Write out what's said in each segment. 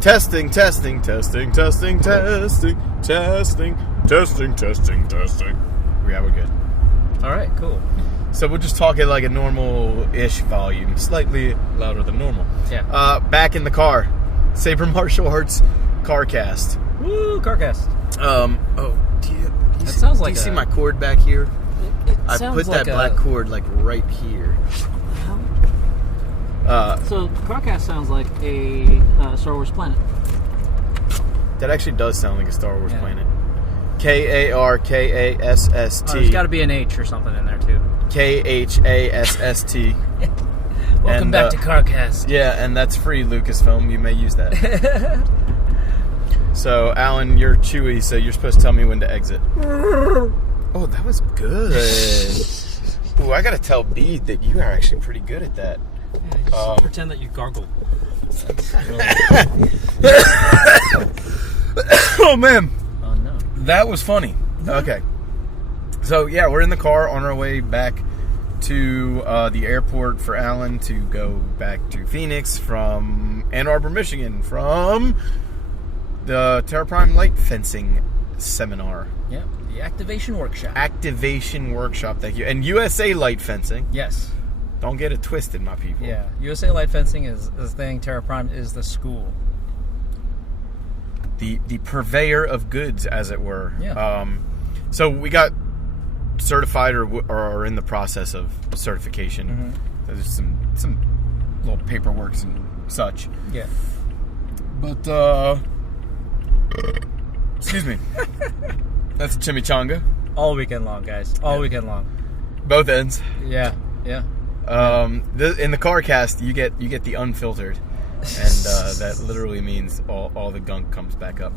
Testing, testing, testing, testing, testing, testing, testing, testing, testing. Yeah, we're good. All right, cool. So we'll just talk at like a normal-ish volume, slightly louder than normal. Yeah. Back in the car, Saber Martial Arts Karkasst. Woo, Karkasst. Do you That see my cord back here? I sounds put like that black cord like right here. So Karkasst sounds like a Star Wars planet. That actually does sound like a Star Wars planet. Karkasst. There's got to be an H or something in there too. Khasst. Welcome back to Karkasst. Yeah, and that's free, Lucasfilm. You may use that. So, Alan, you're Chewie, so you're supposed to tell me when to exit. Oh, that was good. Ooh, I gotta tell Bede that you are actually pretty good at that. Yeah, just pretend that you gargle. Oh, man. Oh, no. That was funny. Okay. So, yeah, we're in the car on our way back to the airport for Alan to go back to Phoenix from Ann Arbor, Michigan, from the Terra Prime Light Fencing Seminar. Yeah, the Activation Workshop. Activation Workshop, thank you. And USA Light Fencing. Yes. Don't get it twisted, my people. Yeah, USA Light Fencing is the thing. Terra Prime is the school. The purveyor of goods, as it were. Yeah. So we got certified or are in the process of certification. Mm-hmm. There's some little paperwork and such. Yeah. But, excuse me. That's chimichanga. All weekend long, guys. All weekend long. Both ends. Yeah. Yeah. In the Karkasst, you get the unfiltered, and that literally means all the gunk comes back up.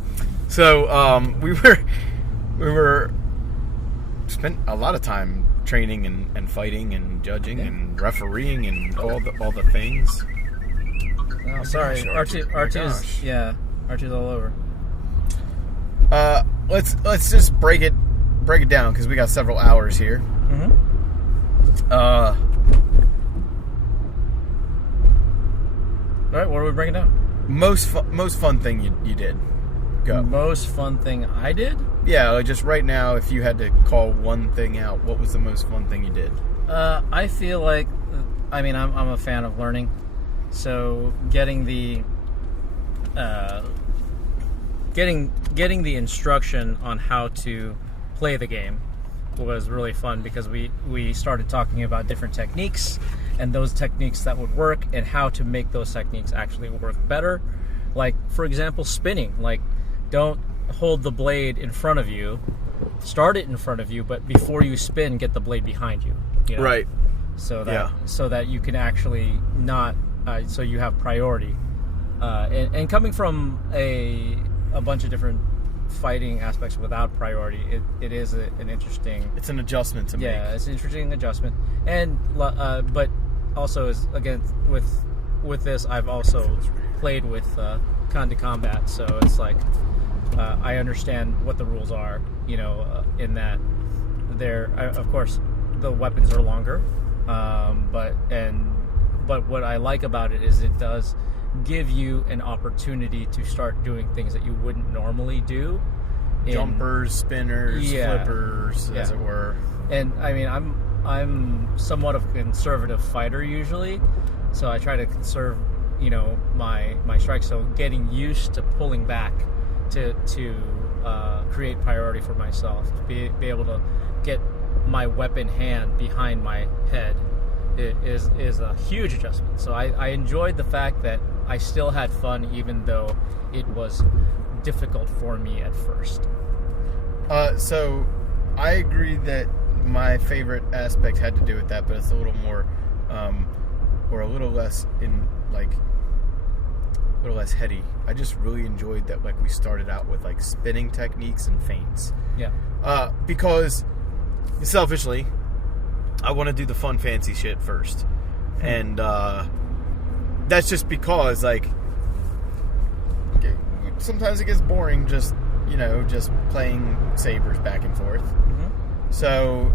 So we were spent a lot of time training and fighting and judging and refereeing and all the things. Oh, sorry, gosh, R2's R2's all over. Let's just break it down because we got several hours here. Mm-hmm. All right, what are we breaking down? Most fun thing you did. Go. Most fun thing I did? Yeah, like just right now, if you had to call one thing out, what was the most fun thing you did? I feel like, I'm a fan of learning, so getting the instruction on how to play the game was really fun because we started talking about different techniques and those techniques that would work and how to make those techniques actually work better. Like, for example, spinning. Like, don't hold the blade in front of you. Start it in front of you, but before you spin, get the blade behind you. You know? Right. So that you can actually not so you have priority. And coming from a bunch of different fighting aspects without priority, it is an interesting. It's an adjustment to make. Yeah, it's an interesting adjustment, and but also is again with this I've also played with Conde Combat, so it's like I understand what the rules are. You know, in that of course the weapons are longer, but what I like about it is it does give you an opportunity to start doing things that you wouldn't normally do. Jumpers, spinners, flippers, as it were. And I mean, I'm somewhat of a conservative fighter usually, so I try to conserve, my strikes. So getting used to pulling back to create priority for myself, to be able to get my weapon hand behind my head is a huge adjustment. So I enjoyed the fact that I still had fun even though it was difficult for me at first. So I agree that my favorite aspect had to do with that, but it's a little more or a little less a little less heady. I just really enjoyed that we started out with spinning techniques and feints. Yeah. Because selfishly I want to do the fun fancy shit first. And that's just because sometimes it gets boring just playing sabers back and forth. Mm-hmm. So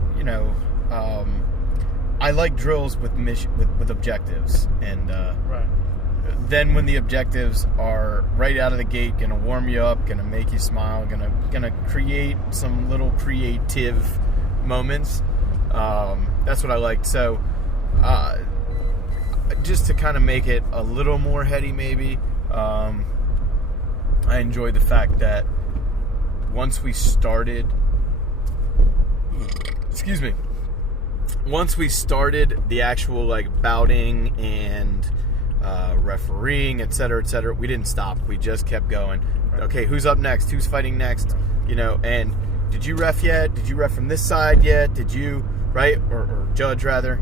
I like drills with objectives, and right. then when the objectives are right out of the gate, gonna warm you up, gonna make you smile, gonna create some little creative moments. That's what I liked. So, just to kind of make it a little more heady, maybe, I enjoyed the fact that once we started the actual like bouting and refereeing, etc., we didn't stop. We just kept going. Okay, who's up next? Who's fighting next? And did you ref yet? Did you ref from this side yet? Did you, right? Or judge, rather.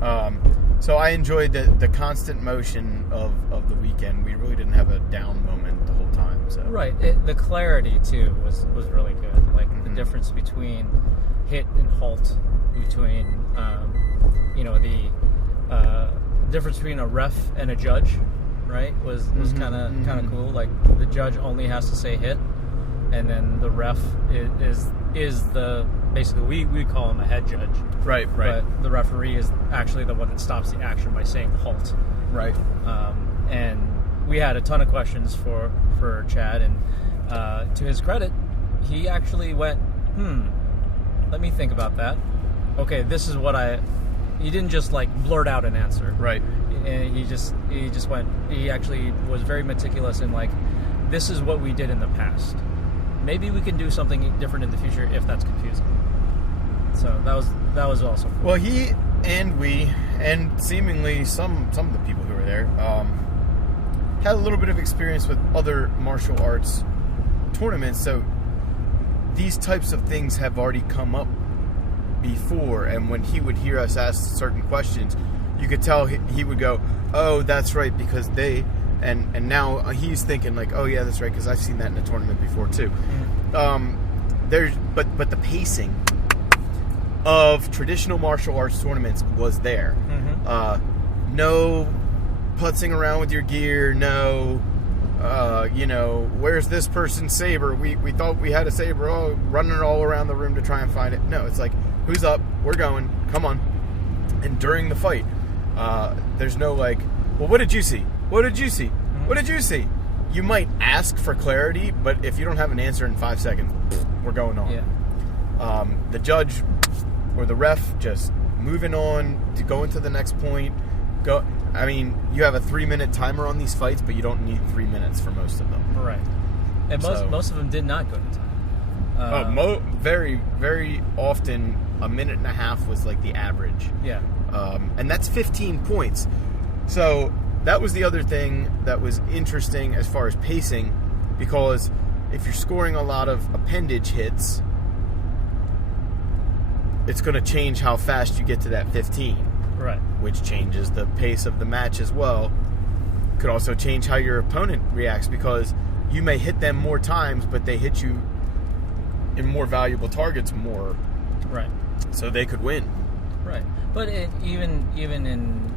Mm-hmm. So I enjoyed the constant motion of the weekend. We really didn't have a down moment the whole time. So right. The clarity, too, was really good. Like, the difference between hit and halt, between, the difference between a ref and a judge, right, was kind of cool. Like, the judge only has to say hit, and then the ref is the, basically we call him a head judge, right, but the referee is actually the one that stops the action by saying halt, right. And we had a ton of questions for Chad, and to his credit, he actually went, let me think about that. Okay, this is what he didn't just like blurt out an answer. Right. And he just went, he actually was very meticulous in like, this is what we did in the past. Maybe we can do something different in the future if that's confusing. So that was awesome. Well, he and we, and seemingly some of the people who were there, had a little bit of experience with other martial arts tournaments, so these types of things have already come up before, and when he would hear us ask certain questions, you could tell he would go, oh, that's right, because they, and now he's thinking like, oh yeah, that's right, because I've seen that in a tournament before too. But the pacing of traditional martial arts tournaments was there. No putzing around with your gear, no where's this person's saber? We thought we had a saber, running all around the room to try and find it. No, it's like, who's up? We're going. Come on. And during the fight, there's no like, well, what did you see? What did you see? What did you see? You might ask for clarity, but if you don't have an answer in 5 seconds, we're going on. Yeah. The judge or the ref just moving on to go into the next point. I mean, you have a 3-minute timer on these fights, but you don't need 3 minutes for most of them. Right. And most of them did not go to time. Very, very often, a minute and a half was like the average. Yeah. And that's 15 points. So that was the other thing that was interesting as far as pacing, because if you're scoring a lot of appendage hits, it's going to change how fast you get to that 15. Right. Which changes the pace of the match as well. Could also change how your opponent reacts, because you may hit them more times, but they hit you in more valuable targets more. Right. So they could win. Right. But even in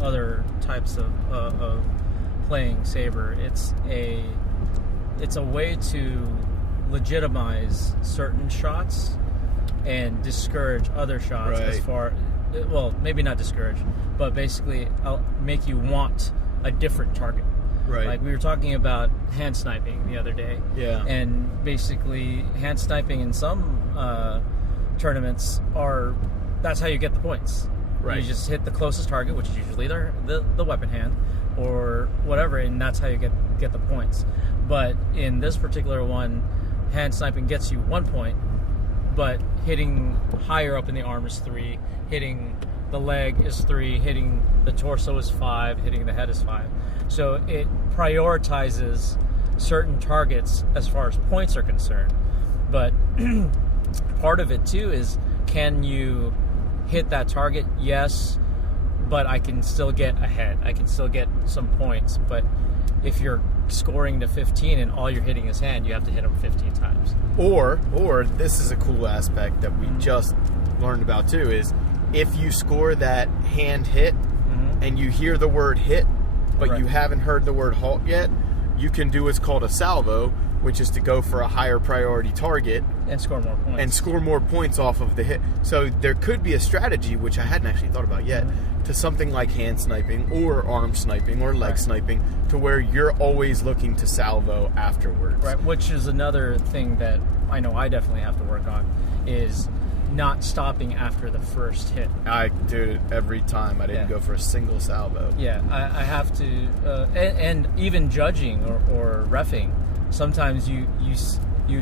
other types of playing Saber, it's a way to legitimize certain shots and discourage other shots. Right. Well, maybe not discourage, but basically make you want a different target. Right. Like we were talking about hand sniping the other day. Yeah. And basically hand sniping in some tournaments that's how you get the points. Right. You just hit the closest target, which is usually the weapon hand or whatever, and that's how you get the points. But in this particular one, hand sniping gets you 1 point, but hitting higher up in the arm is 3, hitting the leg is 3, hitting the torso is 5, hitting the head is 5. So it prioritizes certain targets as far as points are concerned. But part of it too is, can you hit that target? Yes, but I can still get ahead. I can still get some points. But if you're scoring to 15 and all you're hitting is hand, you have to hit them 15 times. Or this is a cool aspect that we just learned about too, is if you score that hand hit and you hear the word hit, but Right. you haven't heard the word halt yet, you can do what's called a salvo, which is to go for a higher priority target and score more points. And score more points off of the hit. So there could be a strategy, which I hadn't actually thought about yet, to something like hand sniping or arm sniping or leg sniping, to where you're always looking to salvo afterwards. Right, which is another thing that I know I definitely have to work on, is not stopping after the first hit. I did it every time. I didn't go for a single salvo. Yeah, I have to, and even judging or reffing, sometimes you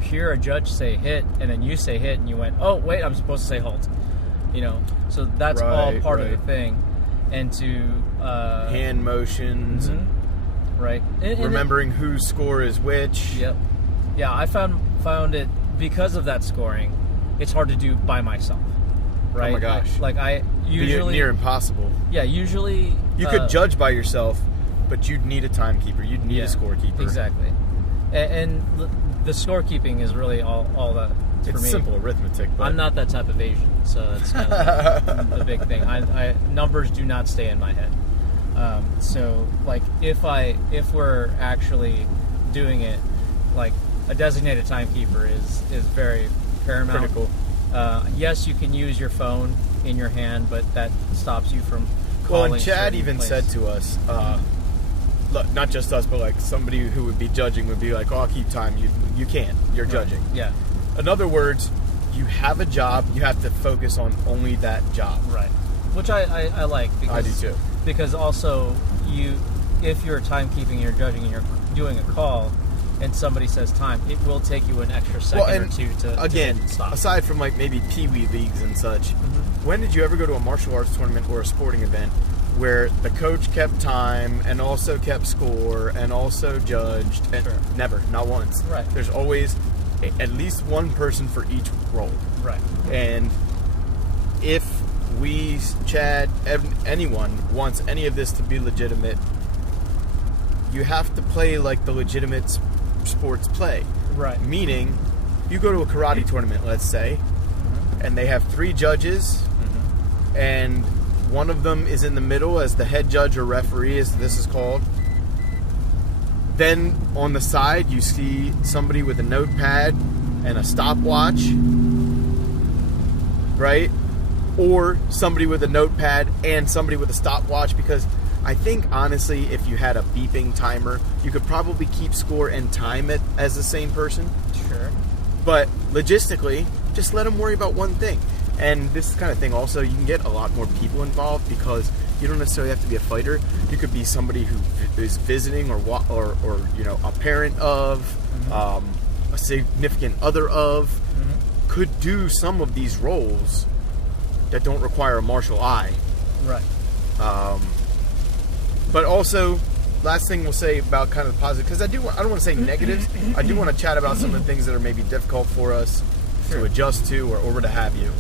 hear a judge say hit, and then you say hit, and you went, oh wait, I'm supposed to say halt. So that's all part of the thing, and to hand motions, and remembering whose score is which. Yep. Yeah, I found it, because of that scoring, it's hard to do by myself. Right? Oh my gosh! Like I usually near impossible. Yeah, usually you could judge by yourself, but you'd need a timekeeper. You'd need a scorekeeper. Exactly. And the scorekeeping is really all that. For it's me. Simple arithmetic. But I'm not that type of Asian, so it's kind of the big thing. I numbers do not stay in my head. So like if we're actually doing it, like a designated timekeeper is very paramount. Critical. Yes, you can use your phone in your hand, but that stops you from calling. Well, and Chad even said to us, not just us, but like somebody who would be judging would be like, "Oh, I'll keep time." You can't. You're judging. Yeah. In other words, you have a job. You have to focus on only that job. Right. Which I like. Because, I do too. Because also if you're timekeeping, you're judging, and you're doing a call, and somebody says time, it will take you an extra second or two to stop. Aside from like maybe pee-wee leagues and such, when did you ever go to a martial arts tournament or a sporting event where the coach kept time and also kept score and also judged? And never, not once. Right. There's always at least one person for each role. Right. And if we, Chad, anyone wants any of this to be legitimate, you have to play like the legitimate sports play. Right. Meaning, you go to a karate tournament, let's say, and they have 3 judges, and one of them is in the middle as the head judge or referee, as this is called. Then on the side, you see somebody with a notepad and a stopwatch, right? Or somebody with a notepad and somebody with a stopwatch, because I think, honestly, if you had a beeping timer, you could probably keep score and time it as the same person. Sure. But logistically, just let them worry about one thing. And this kind of thing also, you can get a lot more people involved, because you don't necessarily have to be a fighter. You could be somebody who is visiting or a parent of, a significant other of, could do some of these roles that don't require a martial eye. Right. But also, last thing we'll say about kind of the positive, because I don't want to say negatives. I do want to chat about some of the things that are maybe difficult for us to adjust to or what have you.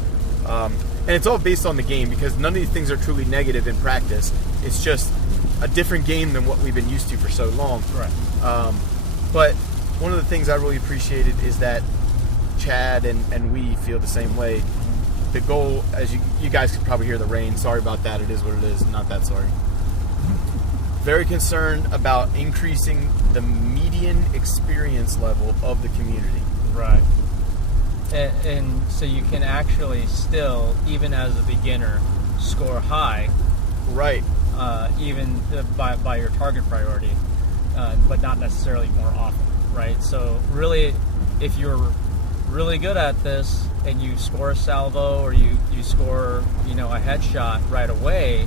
And it's all based on the game, because none of these things are truly negative in practice. It's just a different game than what we've been used to for so long. Right. But one of the things I really appreciated is that Chad and we feel the same way. The goal, as you guys can probably hear the rain. Sorry about that. It is what it is. Not that sorry. Very concerned about increasing the median experience level of the community. Right. And so you can actually still, even as a beginner, score high. Right. Even by your target priority, but not necessarily more often. Right. So really, if you're really good at this and you score a salvo or you score a headshot right away,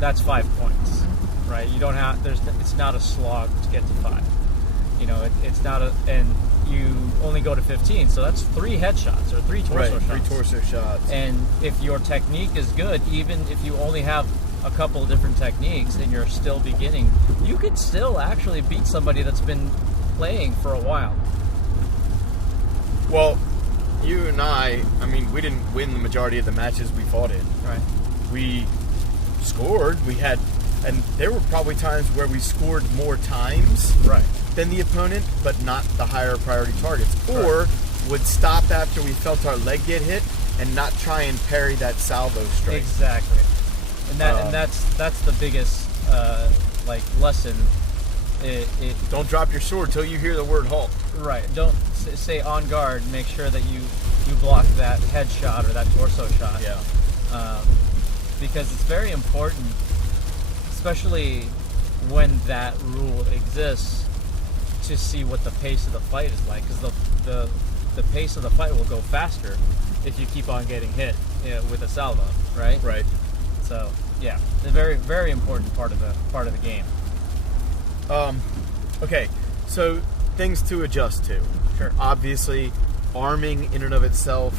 that's 5 points. Right. You don't have it's not a slog to get to 5. It's not and you only go to 15, so that's 3 headshots or 3 torso shots. 3 torso shots. And if your technique is good, even if you only have a couple of different techniques and you're still beginning, you could still actually beat somebody that's been playing for a while. Well, you and I mean, we didn't win the majority of the matches we fought in. Right. We scored. And there were probably times where we scored more times than the opponent, but not the higher priority targets. Or would stop after we felt our leg get hit and not try and parry that salvo strike. Exactly. And that's the biggest lesson Don't drop your sword till you hear the word halt. Right. Don't say on guard. Make sure that you block that headshot or that torso shot. Yeah. Because it's very important, especially when that rule exists, to see what the pace of the fight is like. Because the pace of the fight will go faster if you keep on getting hit with a salvo. Right. Right. So yeah, it's a very, very important part of the game. Okay, so things to adjust to. Sure. Obviously, arming in and of itself,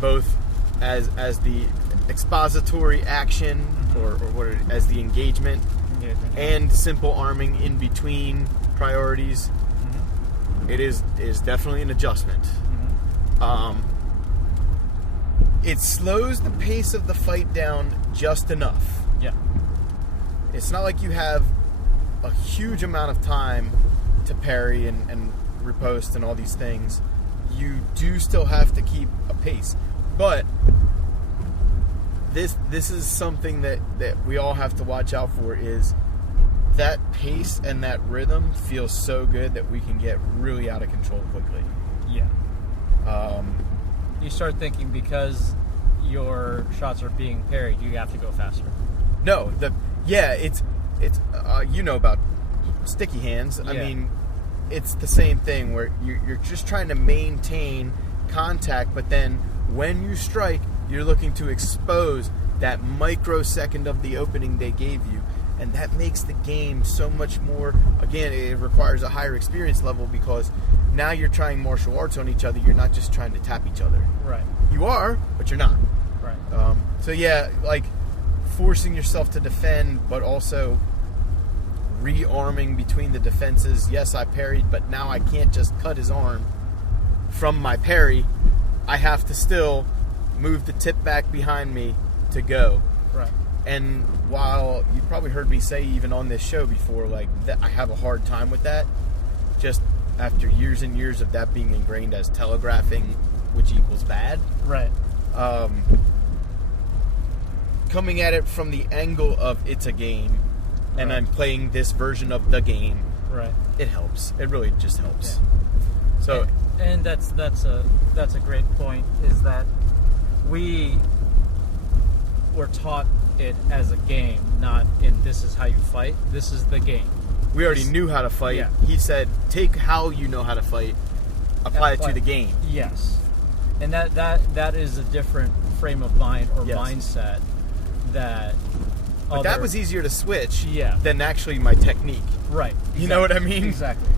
both as the expository action as the engagement, and simple arming in between priorities. It is definitely an adjustment. It slows the pace of the fight down just enough. Yeah. It's not like you have a huge amount of time to parry and riposte and all these things. You do still have to keep a pace. But this is something that we all have to watch out for, is that pace and that rhythm feels so good that we can get really out of control quickly. Yeah. You start thinking because your shots are being parried, you have to go faster. No, it's about sticky hands. Yeah. I mean, it's the same thing where you're just trying to maintain contact, but then when you strike, you're looking to expose that microsecond of the opening they gave you, and that makes the game so much more. Again, it requires a higher experience level because now you're trying martial arts on each other. You're not just trying to tap each other. Right. You are, but you're not. Right. So yeah, like forcing yourself to defend, but also rearming between the defenses. Yes, I parried, but now I can't just cut his arm from my parry. I have to still move the tip back behind me to go. Right. And while you probably heard me say even on this show before, like that I have a hard time with that, just after years and years of that being ingrained as telegraphing, which equals bad. Right. Coming at it from the angle of it's a game, and Right. I'm playing this version of the game. Right. It helps. It really just helps. Yeah. So, and that's a great point, is that we were taught it as a game, not in this is how you fight. This is the game. we already knew how to fight. Yeah. He said, take how you know how to fight, apply it to the game. Yes. And that is a different frame of mind or Yes. mindset that. But that was easier to switch Yeah. than actually my technique. Right. Exactly. You know what I mean? Exactly.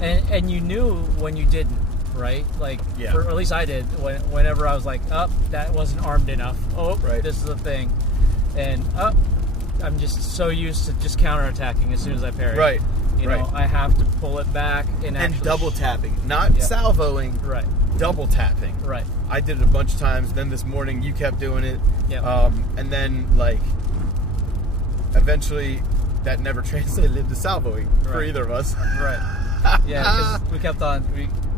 and you knew when you didn't, right? Like, Yeah. or at least I did. Whenever I was like, that wasn't armed enough. Oh, Right. this is a thing. And I'm just so used to just counterattacking as soon as I parry. Right. You know, I have to pull it back and And actually double tapping, not Yeah. salvoing. Right. Double tapping. Right. I did it a bunch of times. Then this morning you kept doing it. Yeah. And then eventually that never translated into salvoing for Right. either of us. Right. Yeah, because we kept on.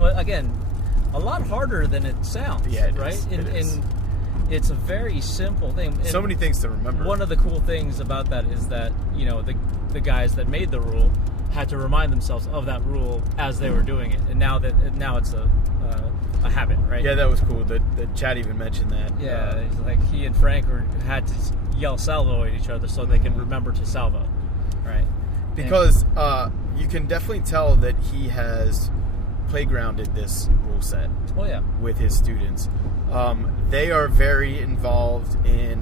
Again, a lot harder than it sounds. Yeah, it right. is. It is. And it's a very simple thing. And So many things to remember. one of the cool things about that is that the guys that made the rule had to remind themselves of that rule as they were doing it, and now it's a habit, right? Yeah, that was cool. The chat even mentioned that. Yeah, it's like he and Frank had to yell salvo at each other so they can remember to salvo, right? Because you can definitely tell that he has playgrounded this rule set Oh yeah. with his students. They are very involved in.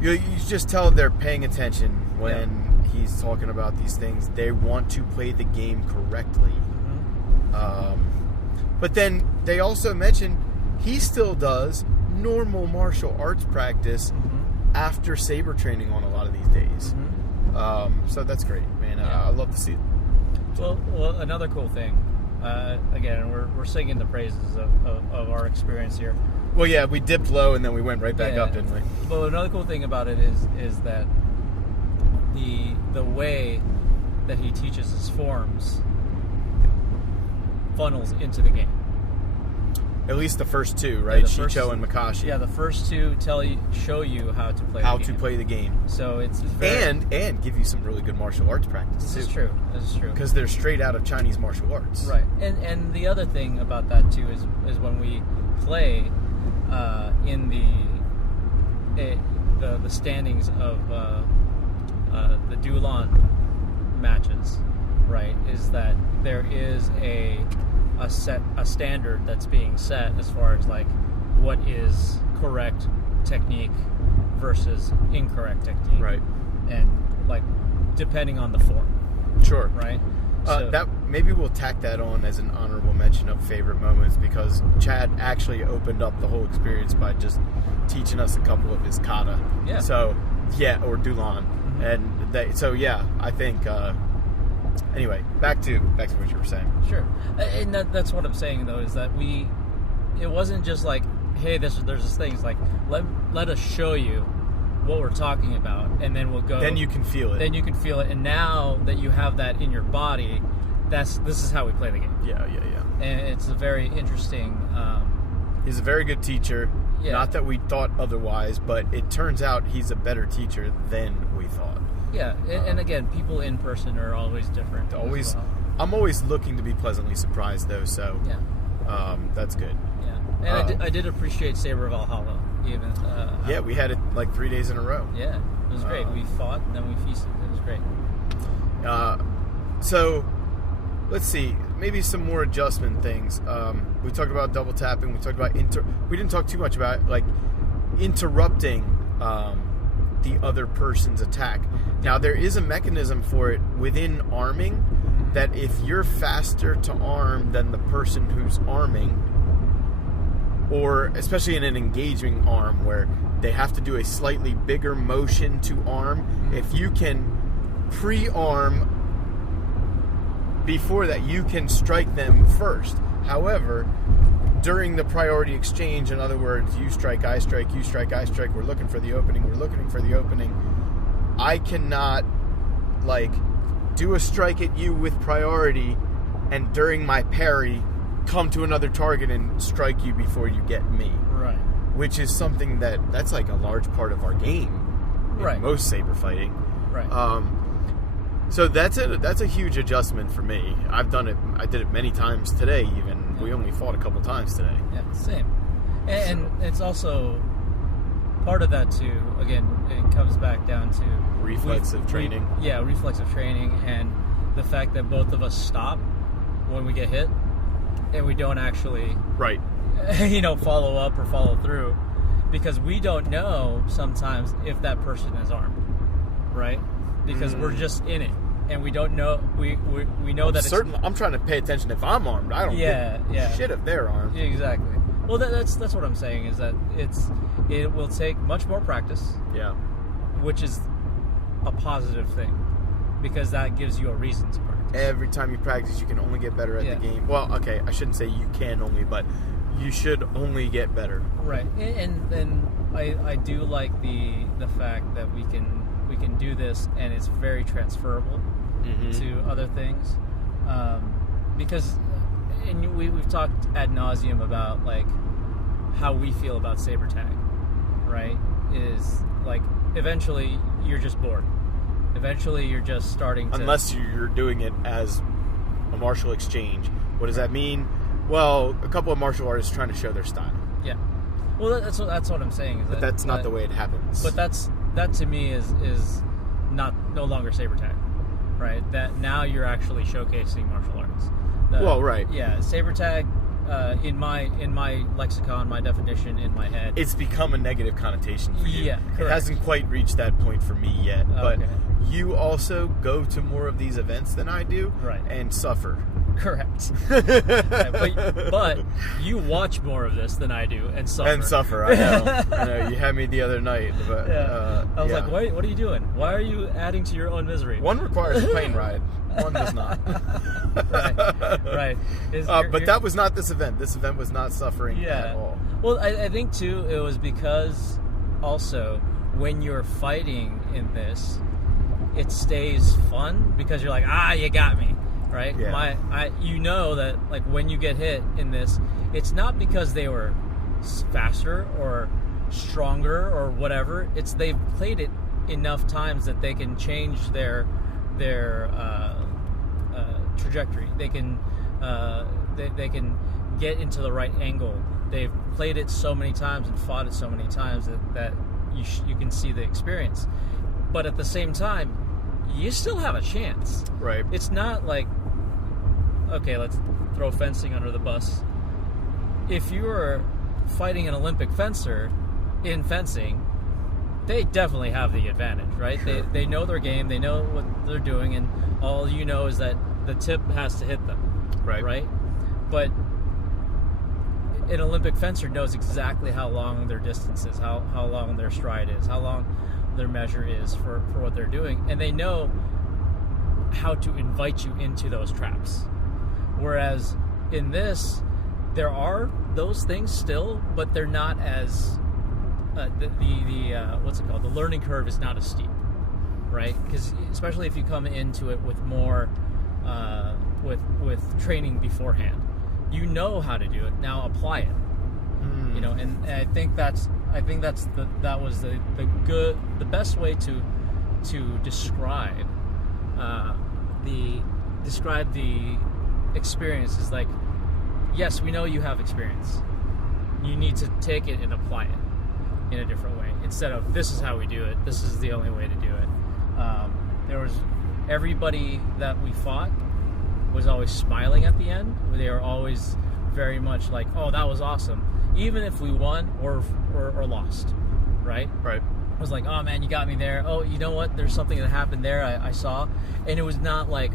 You just tell they're paying attention when he's talking about these things. They want to play the game correctly. Mm-hmm. But then they also mention he still does normal martial arts practice Mm-hmm. after Saber training on a lot of these days. Mm-hmm. So that's great, man. Yeah. I love to see it. Well, another cool thing. Again, we're singing the praises of our experience here. Well, yeah, we dipped low and then we went right back Yeah. up, didn't we? But another cool thing about it is that the way that he teaches his forms funnels into the game. At least the first two, right? the first- Shicho and Makashi. Yeah, the first two show you how to play. How the to game. play the game. So it's very, And give you some really good martial arts practice, This too. is true. This is true. Because they're straight out of Chinese martial arts. Right, and the other thing about that too is when we play in the standings of the Dulan matches, right? Is that there is a standard that's being set as far as like what is correct technique versus incorrect technique, Right. And like depending on the form, Sure. right? That maybe we'll tack that on as an honorable mention of favorite moments, because Chad actually opened up the whole experience by just teaching us a couple of his kata. Yeah. So or Dulan, Mm-hmm. and I think. Anyway, back to what you were saying. Sure, and that's what I'm saying though, is that it wasn't just like, hey, there's this thing. It's like let us show you what we're talking about, and then we'll go. Then you can feel it. Then you can feel it, and now that you have that in your body, this is how we play the game. Yeah. And it's a very interesting. He's a very good teacher. Yeah. Not that we thought otherwise, but it turns out he's a better teacher than we thought. Yeah, and again, people in person are always different. Always, as well. I'm always looking to be pleasantly surprised, though. So, Yeah. That's good. Yeah, and I did appreciate Saber Valhalla. Even. Yeah, we had it like 3 days in a row. Yeah, it was great. We fought, then we feasted. It was great. So, let's see. Maybe some more adjustment things. We talked about double tapping. We talked about we didn't talk too much about like interrupting the other person's attack. Now, there is a mechanism for it within arming that if you're faster to arm than the person who's arming, or especially in an engaging arm where they have to do a slightly bigger motion to arm, if you can pre-arm before that, you can strike them first. However, during the priority exchange, in other words, you strike, I strike, you strike, I strike, we're looking for the opening, I cannot, do a strike at you with priority and during my parry, come to another target and strike you before you get me. Right. Which is something that's like a large part of our game. Right. In most saber fighting. Right. So that's a huge adjustment for me. I've done it. I did it many times today. Even we only fought a couple times today. Yeah, same. And it's also part of that too. Again, it comes back down to Reflexive training. Reflexive training, and the fact that both of us stop when we get hit, and we don't actually Right. follow up or follow through, because we don't know sometimes if that person is armed, right? Because we're just in it, and we don't know. We know that Certain. I'm trying to pay attention if I'm armed. I don't give shit if they're armed. Yeah, exactly. Well, that's what I'm saying, is that it will take much more practice. Yeah. Which is a positive thing, because that gives you a reason to practice. Every time you practice, you can only get better at the game. Well, okay, I shouldn't say you can only, but you should only get better. Right, and then I do like the fact that we can do this, and it's very transferable to other things, because we've talked ad nauseum about like how we feel about saber tag, right? Is like eventually you're just bored. Eventually you're just starting to... Unless you're doing it as a martial exchange. What does that mean? Well, a couple of martial artists trying to show their style. Yeah. Well, that's what I'm saying. Is but that's not the way it happens. But that to me is no longer saber tag, right? That now you're actually showcasing martial arts. Right. Yeah, saber tag. In my lexicon, my definition in my head, it's become a negative connotation for you. Yeah, correct. It hasn't quite reached that point for me yet. But Okay. you also go to more of these events than I do, Right. And suffer. Correct. Right, but you watch more of this than I do, and suffer. I know. I know. You had me the other night. But, I was like, what are you doing? Why are you adding to your own misery? One requires a plane ride. One does not. Right. But that was not this event. This event was not suffering at all. Well, I think, too, it was because also when you're fighting in this, it stays fun because you're like, you got me. right? Yeah. You know that like when you get hit in this, it's not because they were faster or stronger or whatever. It's they've played it enough times that they can change their trajectory. They can they can get into the right angle. They've played it so many times and fought it so many times that you can see the experience. But at the same time, you still have a chance. Right. It's not like, okay, let's throw fencing under the bus. If you were fighting an Olympic fencer in fencing, they definitely have the advantage, right? Sure. They know their game, they know what they're doing, and all you know is that the tip has to hit them. Right? But an Olympic fencer knows exactly how long their distance is, how long their stride is, how long their measure is for what they're doing, and they know how to invite you into those traps. Whereas in this, there are those things still, but they're not as what's it called? The learning curve is not as steep, right? Because especially if you come into it with more with training beforehand, you know how to do it. Now apply it. You know, and I think that was the best way to describe the experience is like, yes, we know you have experience. You need to take it and apply it in a different way instead of this is how we do it. This is the only way to do it. There was everybody that we fought was always smiling at the end. They were always very much like, oh, that was awesome. Even if we won or lost, right? Right. It was like, oh man, you got me there. Oh, you know what? There's something that happened there I saw. And it was not like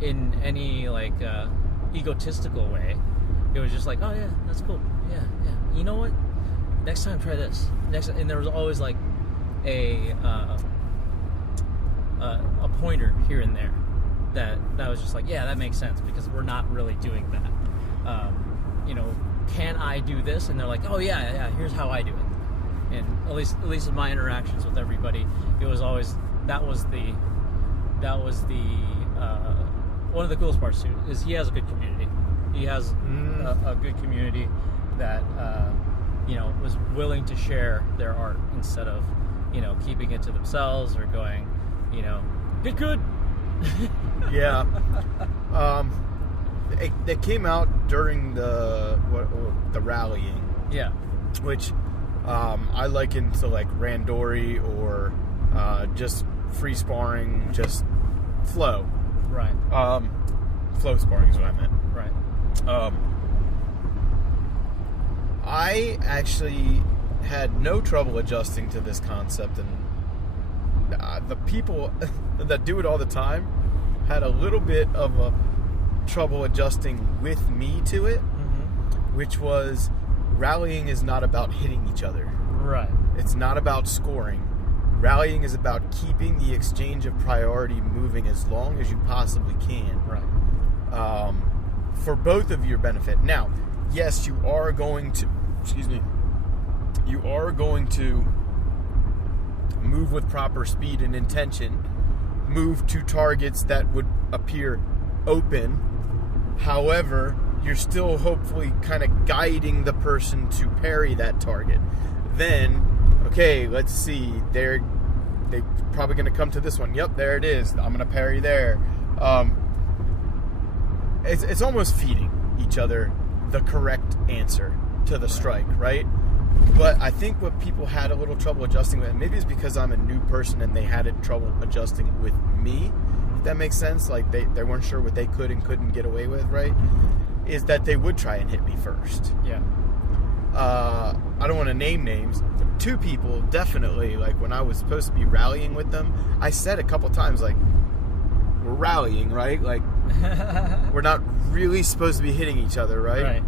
in any like egotistical way. It was just like, oh yeah, that's cool. Yeah. You know what? Next time try this. And there was always like a pointer here and there that was just like, yeah, that makes sense because we're not really doing that. You know, can I do this? And they're like, oh yeah, here's how I do it. And at least in my interactions with everybody, it was always that was the one of the coolest parts too is he has a good community. He has a good community that was willing to share their art instead of keeping it to themselves or going get good. Yeah. They came out during the rallying. Yeah. Which I liken to like randori or just free sparring, just flow. Right. Flow sparring is what I meant. Right. I actually had no trouble adjusting to this concept, and the people that do it all the time had a little bit of a trouble adjusting with me to it, which was rallying is not about hitting each other. Right. It's not about scoring. Rallying is about keeping the exchange of priority moving as long as you possibly can. Right. For both of your benefit. Now, yes, you are going to move with proper speed and intention, move to targets that would appear open. However, you're still hopefully kind of guiding the person to parry that target. Then, okay, let's see. They're probably going to come to this one. Yep, there it is. I'm going to parry there. It's almost feeding each other the correct answer to the strike, right? But I think what people had a little trouble adjusting with, and maybe it's because I'm a new person and they had trouble adjusting with me, if that makes sense, like they weren't sure what they could and couldn't get away with, right? Is that they would try and hit me first. Yeah. I don't want to name names, but two people definitely, like when I was supposed to be rallying with them, I said a couple times, like, we're rallying, right? Like, we're not really supposed to be hitting each other, right? Right.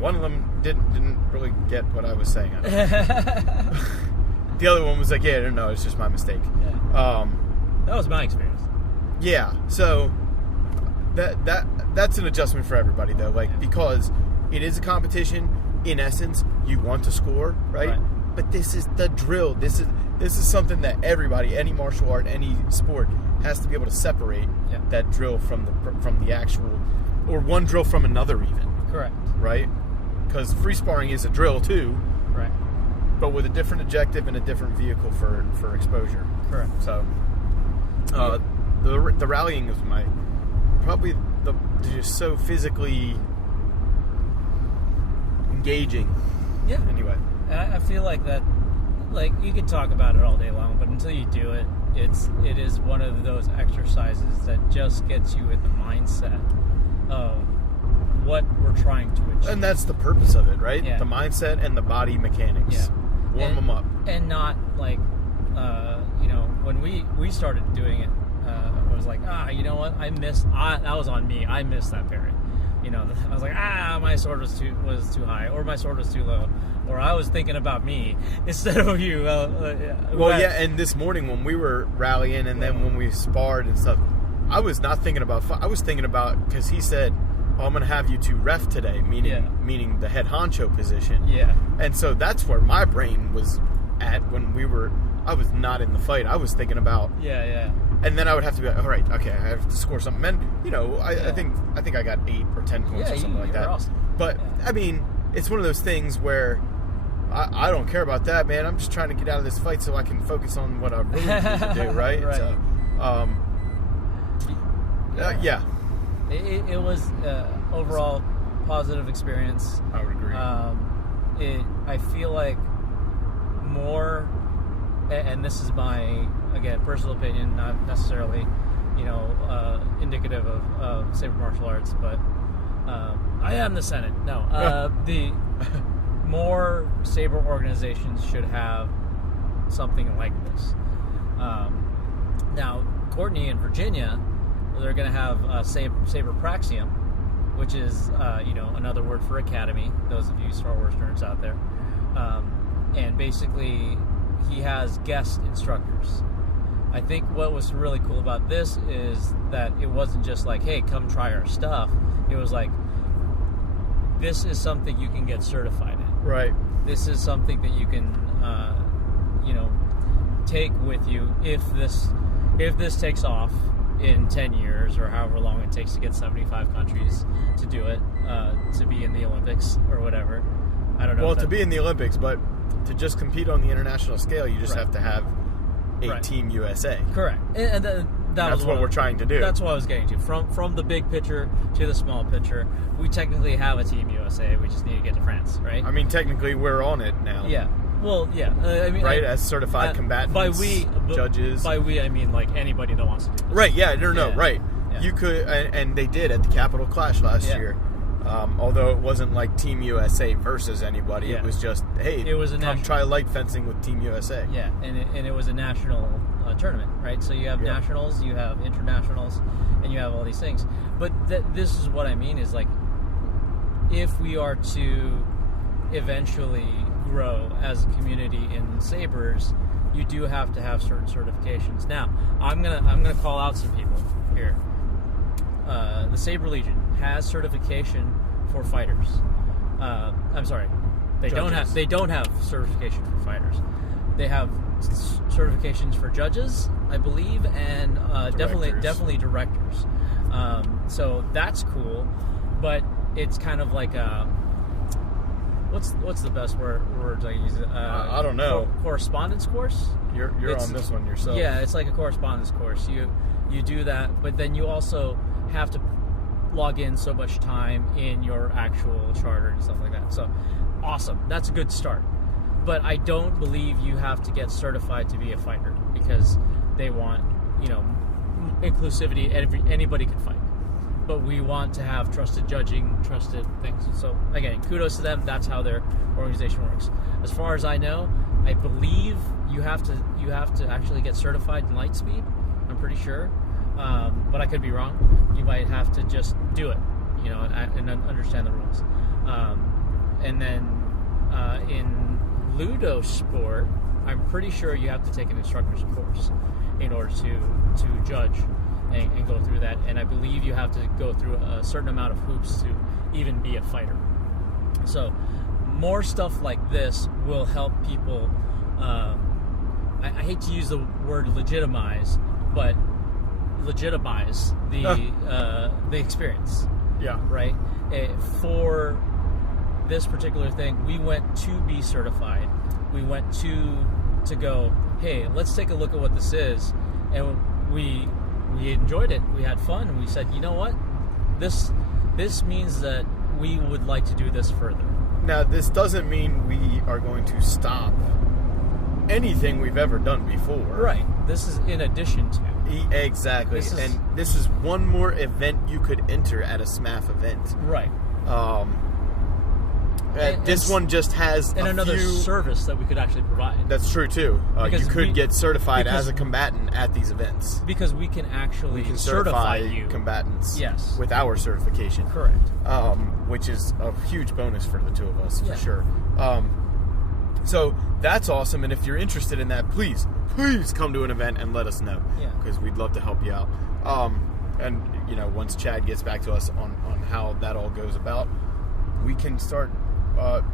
One of them didn't really get what I was saying. The other one was like, yeah, no, it's just my mistake. Yeah. That was my experience. Yeah, so that's an adjustment for everybody, though, like, because it is a competition. In essence, you want to score, right? But this is the drill. This is something that everybody, any martial art, any sport, has to be able to separate that drill from the actual, or one drill from another even. Correct. Right? Because free sparring is a drill too. Right. But with a different objective and a different vehicle for exposure. Correct. So, the rallying is probably just so physically engaging. Yeah. Anyway. I feel like that, like, you could talk about it all day long, but until you do it, it is one of those exercises that just gets you in the mindset of what we're trying to achieve. And that's the purpose of it, right? Yeah. The mindset and the body mechanics. Yeah. Warm them up. And not like, when we started doing it, I was like, you know what? That was on me. I missed that period. I was like, my sword was too high, or my sword was too low, or I was thinking about me instead of you. And this morning when we were rallying, and then when we sparred and stuff, I was not thinking about. I was thinking about, because he said, "Oh, I'm going to have you two ref today," meaning the head honcho position. Yeah. And so that's where my brain was at when I was not in the fight. I was thinking about. Yeah. And then I would have to be like, all right, okay, I have to score something. And, I think I got 8 or 10 points or something like that. Awesome. But, I mean, it's one of those things where I don't care about that, man. I'm just trying to get out of this fight so I can focus on what I really need to do, right? Right. So, yeah. It was overall positive experience. I would agree. I feel like more, and this is my, again, personal opinion, not necessarily, indicative of Saber martial arts, but I am the Senate. No, the more Saber organizations should have something like this. Now, Courtney in Virginia, they're going to have Saber Praxium, which is another word for academy. Those of you Star Wars nerds out there, and basically he has guest instructors. I think what was really cool about this is that it wasn't just like, hey, come try our stuff. It was like, this is something you can get certified in. Right. This is something that you can, take with you if this takes off in 10 years or however long it takes to get 75 countries to do it, to be in the Olympics or whatever. I don't know. Well, to be in the Olympics, but to just compete on the international scale, you just have to have a Team USA. Correct. And that's what we're trying to do. That's what I was getting to. From the big picture to the small picture, we technically have a Team USA. We just need to get to France, right? I mean, technically, we're on it now. Yeah. Well, yeah. As certified combatants, judges. By we, I mean like anybody that wants to do this. Right, yeah, no, right. Yeah. You could, and they did at the Capitol Clash last year. Although it wasn't like Team USA versus anybody. It was just, hey, it was try light fencing with Team USA. Yeah, and it was a national tournament, right? So you have nationals, you have internationals, and you have all these things. But this is what I mean is like, if we are to eventually grow as a community in sabers, you do have to have certain certifications. Now, I'm gonna call out some people here. The Saber Legion has certification for fighters. I'm sorry, they don't have certification for fighters. They have certifications for judges, I believe, and definitely directors. So that's cool, but it's kind of like a what's the best words I use? I don't know. Correspondence course. You're on this one yourself. Yeah, it's like a correspondence course. You do that, but then you also have to log in so much time in your actual charter and stuff like that. So, awesome. That's a good start. But I don't believe you have to get certified to be a fighter because they want, inclusivity. Anybody can fight. But we want to have trusted judging, trusted things. So, again, kudos to them. That's how their organization works. As far as I know, I believe you have to actually get certified in light speed. I'm pretty sure. But I could be wrong. You might have to just do it, and understand the rules. And then in Ludo sport, I'm pretty sure you have to take an instructor's course in order to judge and go through that. And I believe you have to go through a certain amount of hoops to even be a fighter. So more stuff like this will help people. I hate to use the word legitimize, but legitimize the experience. Yeah. Right. For this particular thing, we went to be certified. We went to go, hey, let's take a look at what this is, and we enjoyed it. We had fun, and we said, you know what, this means that we would like to do this further. Now, this doesn't mean we are going to stop anything we've ever done before. Right. This is in addition to. Exactly. And this is one more event you could enter at a SMAF event. Right. This one just has another service that we could actually provide. That's true too. You could get certified as a combatant at these events because we can actually certify you combatants. Yes. With our certification. Correct. Which is a huge bonus for the two of us for sure. So that's awesome, and if you're interested in that, please come to an event and let us know. Yeah. Because we'd love to help you out. And once Chad gets back to us on how that all goes about, we can start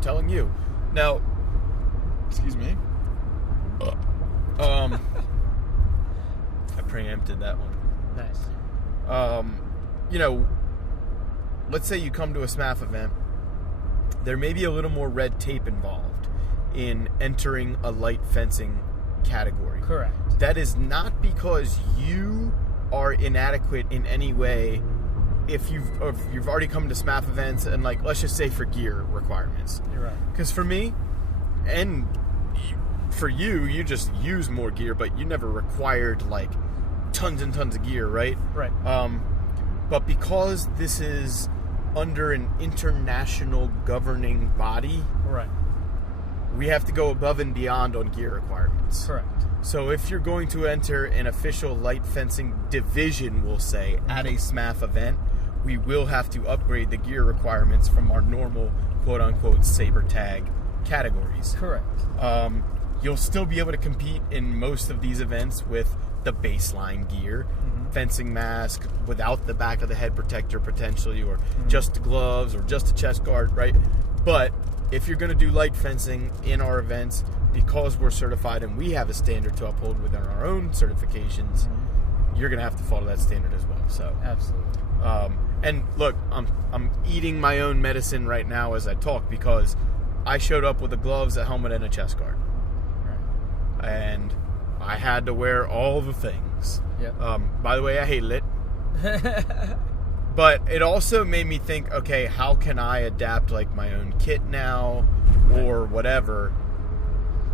telling you. Now, excuse me. I preempted that one. Nice. Let's say you come to a SMAF event. There may be a little more red tape involved in entering a light fencing category. Correct. That is not because you are inadequate in any way. If you've already come to SMAF events and let's just say for gear requirements. You're right. Because for me, and for you just use more gear, but you never required tons and tons of gear, right? Right. But because this is under an international governing body, right, we have to go above and beyond on gear requirements. Correct. So if you're going to enter an official light fencing division, we'll say, at a SMAF event, we will have to upgrade the gear requirements from our normal quote-unquote Saber tag categories. Correct. You'll still be able to compete in most of these events with the baseline gear, fencing mask without the back of the head protector potentially, or just the gloves, or just a chest guard, right? But if you're going to do light fencing in our events, because we're certified and we have a standard to uphold within our own certifications, you're going to have to follow that standard as well. So absolutely. And look, I'm eating my own medicine right now as I talk, because I showed up with the gloves, a helmet, and a chest guard. Right. And I had to wear all the things. Yep. By the way, I hated it. But it also made me think, okay, how can I adapt my own kit now or whatever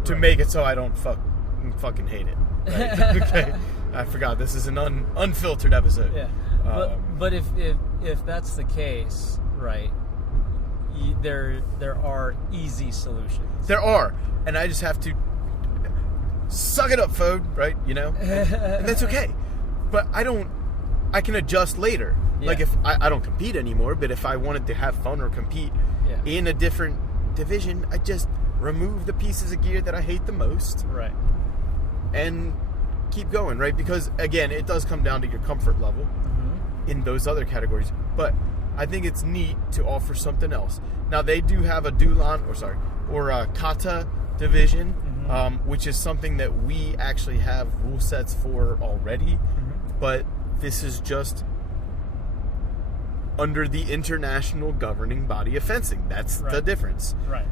to make it so I don't fucking hate it. Right? Okay. I forgot this is an unfiltered episode. Yeah. But if that's the case, right, there are easy solutions. There are, and I just have to suck it up, Fode, right? And that's okay. But I can adjust later. Yeah. If I don't compete anymore, but if I wanted to have fun or compete in a different division, I just remove the pieces of gear that I hate the most. Right. And keep going, right? Because, again, it does come down to your comfort level in those other categories. But I think it's neat to offer something else. Now, they do have a or a kata division, which is something that we actually have rule sets for already. But this is just under the international governing body of fencing. That's the difference. Right.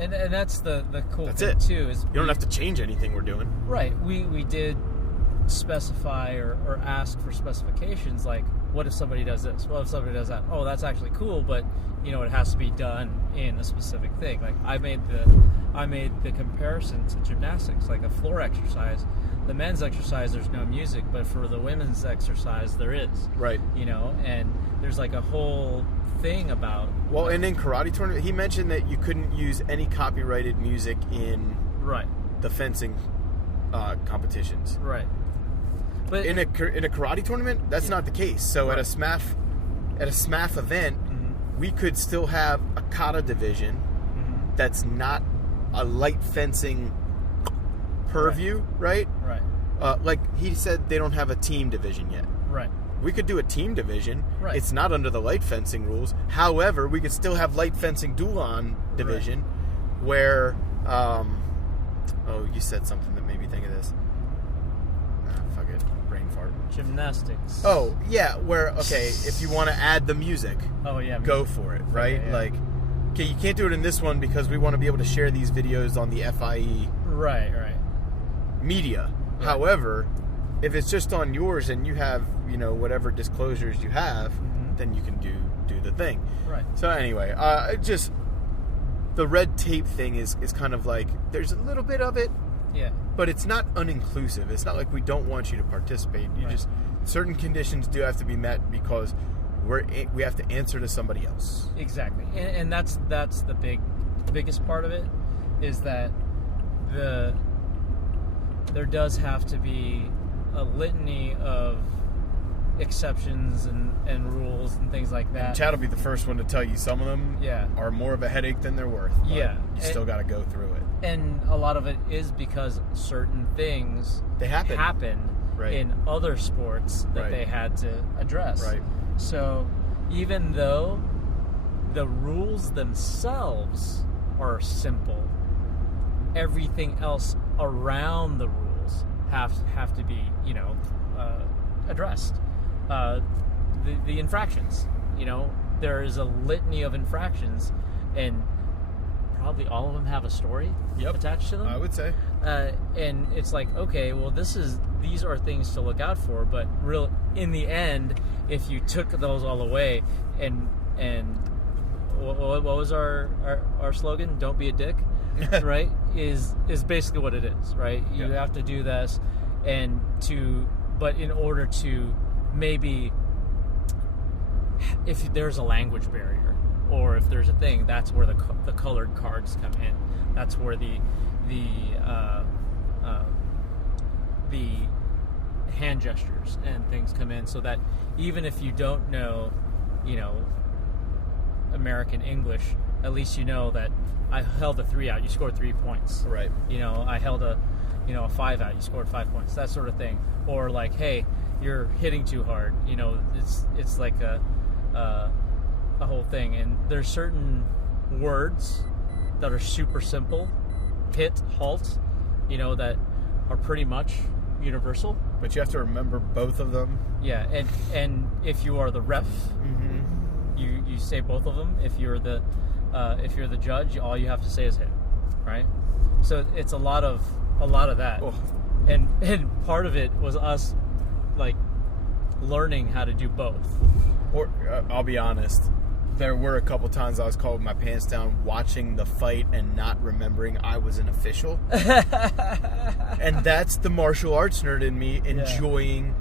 And that's the cool that's thing it. Too. Is you don't have to change anything we're doing. Right. We did specify or ask for specifications, what if somebody does this? What if somebody does that? Oh, that's actually cool, but it has to be done in a specific thing. I made the comparison to gymnastics, a floor exercise. The men's exercise, there's no music, but for the women's exercise, there is. Right. And there's a whole thing about. Well, and in karate tournament, he mentioned that you couldn't use any copyrighted music in the fencing competitions. Right. But in a karate tournament, that's not the case. So at a SMAF event, we could still have a kata division that's not a light fencing purview, right? Right. He said they don't have a team division yet. Right. we could do a team division. Right. It's not under the light fencing rules. However, we could still have light fencing dual-on division where, you said something that made me think of this. Fuck it. Brain fart. Gymnastics. Oh, yeah, where, okay, if you want to add the music, go for it, right? Okay, yeah. Like, okay, you can't do it in this one because we want to be able to share these videos on the FIE Right. media. Yeah. However, if it's just on yours and you have, whatever disclosures you have, then you can do the thing. Right. So anyway, just the red tape thing is kind of like, there's a little bit of it, Yeah. but it's not uninclusive. It's not like we don't want you to participate. You just, certain conditions do have to be met because we have to answer to somebody else. Exactly. And that's the biggest part of it, is that there does have to be a litany of exceptions and rules and things like that. And Chad will be the first one to tell you some of them are more of a headache than they're worth. But you still got to go through it. And a lot of it is because certain things happen in other sports that they had to address. Right. So even though the rules themselves are simple, everything else around the rules have to be addressed. The infractions, there is a litany of infractions, and probably all of them have a story attached to them. I would say. And it's like, okay, well, these are things to look out for, but in the end, if you took those all away, and what was our slogan? Don't be a dick, right? Is basically what it is, right? You have to do this, but in order to maybe, if there's a language barrier, or if there's a thing, that's where the colored cards come in. That's where the hand gestures and things come in, so that even if you don't know, American English, at least you know that I held a 3 out, you scored 3 points. Right. I held a 5 out, you scored 5 points. That sort of thing. Or like, hey, you're hitting too hard. It's like a whole thing. And there's certain words that are super simple, hit, halt, that are pretty much universal. But you have to remember both of them. Yeah, and if you are the ref, you say both of them. If you're the judge, all you have to say is hit, right? So it's a lot of that. Oh. And part of it was us like learning how to do both. Or I'll be honest, there were a couple times I was caught with my pants down watching the fight and not remembering I was an official. And that's the martial arts nerd in me enjoying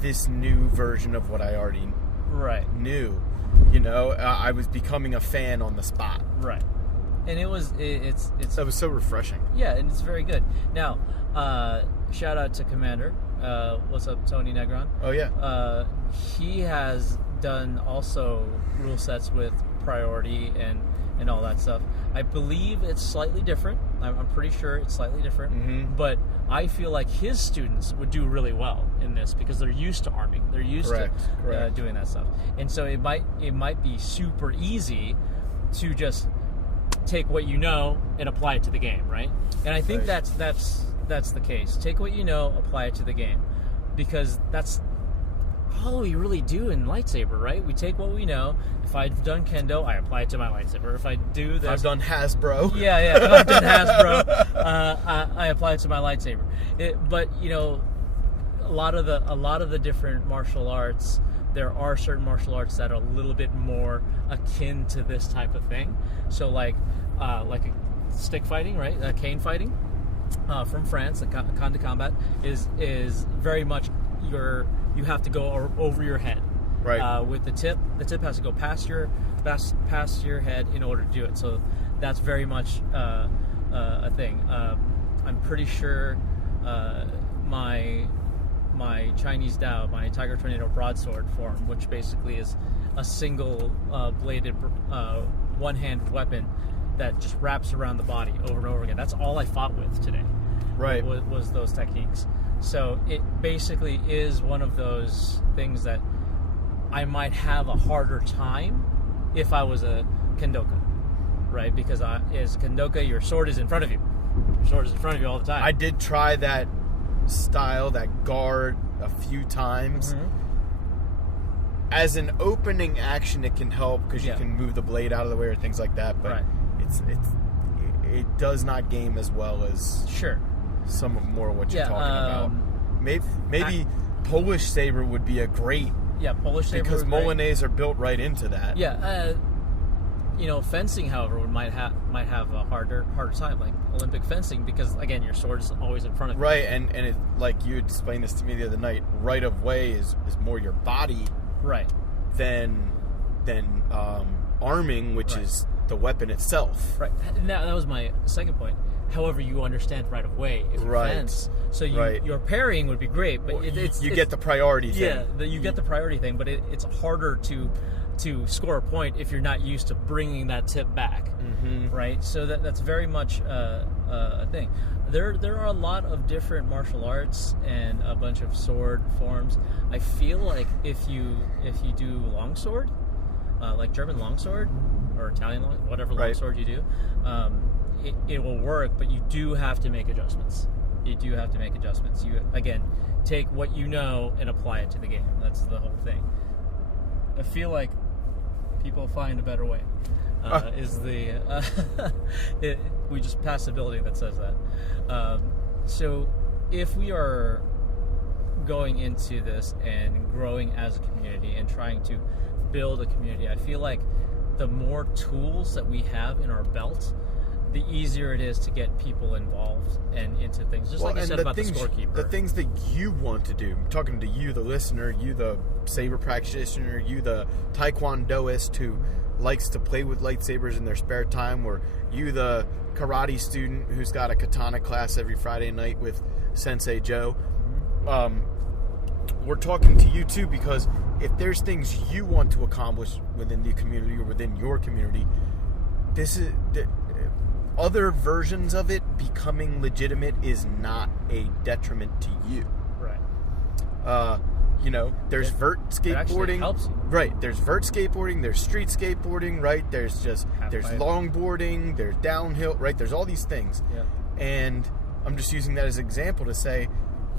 this new version of what I already knew. I was becoming a fan on the spot. Right. And that was so refreshing. Yeah, and it's very good. Now, shout out to Commander. What's up, Tony Negron? Oh yeah. He has done also rule sets with priority and all that stuff. I believe it's slightly different. I'm pretty sure it's slightly different. But I feel like his students would do really well in this because they're used to arming. They're used to doing that stuff. And so it might be super easy to just take what you know and apply it to the game, right? And I think that's the case. Take what you know, apply it to the game, because that's all we really do in lightsaber, right? We take what we know. If I've done kendo, I apply it to my lightsaber. If I do this, I've done Hasbro. Yeah. If I've done Hasbro, I apply it to my lightsaber. But a lot of the different martial arts, there are certain martial arts that are a little bit more akin to this type of thing. So like a stick fighting, right? Cane fighting from France, the Con de Combat is very much you have to go over your head. Right. With the tip has to go past your head in order to do it. So that's very much a thing. I'm pretty sure my Chinese Dao, my Tiger Tornado broadsword form, which basically is a single bladed one-hand weapon that just wraps around the body over and over again. That's all I fought with today. Right. Was those techniques. So it basically is one of those things that I might have a harder time if I was a kendoka, right? Because as kendoka, your sword is in front of you. Your sword is in front of you all the time. I did try that style, that guard, a few times. As an opening action, it can help because you can move the blade out of the way or things like that. But it does not game as well as some more of what you're talking about. Maybe Polish Saber would be a great Polish Saber because Molinets are built right into that. Fencing, however, might have a harder time, like Olympic fencing, because again, your sword is always in front of you. Right, and it, like you explained this to me the other night. Right of way is more your body, than arming, which is the weapon itself. Right. Now that was my second point. However, you understand right of way if you fence. So your parrying would be great, but you get the priority thing. Yeah, you get the priority thing, but it's harder to score a point if you're not used to bringing that tip back, right? So that's very much a thing. There are a lot of different martial arts and a bunch of sword forms. I feel like if you do longsword, like German longsword or Italian whatever longsword you do, it will work, but you do have to make adjustments. You again take what you know and apply it to the game. That's the whole thing. I feel like people find a better way. We just passed a building that says that. So if we are going into this and growing as a community and trying to build a community, I feel like the more tools that we have in our belt, the easier it is to get people involved and into things. Just like you said about the scorekeeper. The things that you want to do. I'm talking to you, the listener, you, the saber practitioner, you, the taekwondoist who likes to play with lightsabers in their spare time, or you, the karate student who's got a katana class every Friday night with Sensei Joe. We're talking to you too, because if there's things you want to accomplish within the community or within your community, this is... other versions of it becoming legitimate is not a detriment to you. Right. There's vert skateboarding. Helps you. Right. There's vert skateboarding. There's street skateboarding. Right. There's longboarding. There's downhill. Right. There's all these things. Yeah. And I'm just using that as an example to say,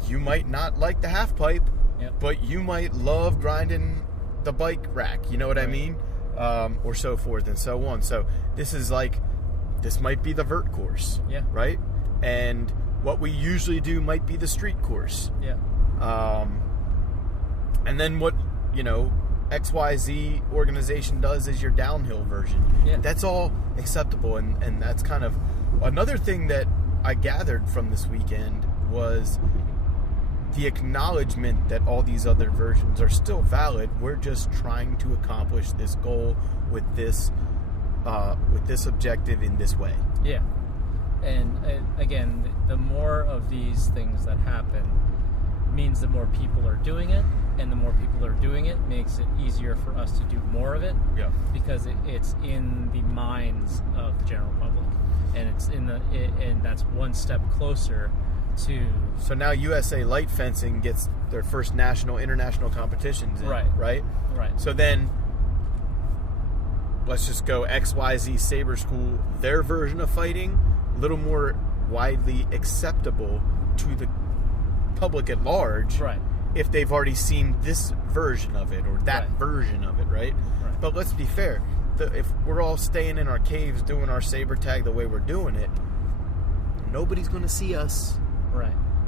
you might not like the half pipe, but you might love grinding the bike rack. You know what I mean? Or so forth and so on. So this is like. This might be the vert course, right? And what we usually do might be the street course. And then what, XYZ organization does is your downhill version. That's all acceptable, and that's kind of... Another thing that I gathered from this weekend was the acknowledgement that all these other versions are still valid. We're just trying to accomplish this goal with this objective in this way. And again, the more of these things that happen means the more people are doing it, and the more people are doing it makes it easier for us to do more of it. Because it's in the minds of the general public, and and that's one step closer to... So now USA Light Fencing gets their first international competitions in, right? So then let's just go XYZ Saber School, their version of fighting, a little more widely acceptable to the public at large, if they've already seen this version of it or that version of it, right? But let's be fair. If we're all staying in our caves doing our saber tag the way we're doing it, nobody's going to see us.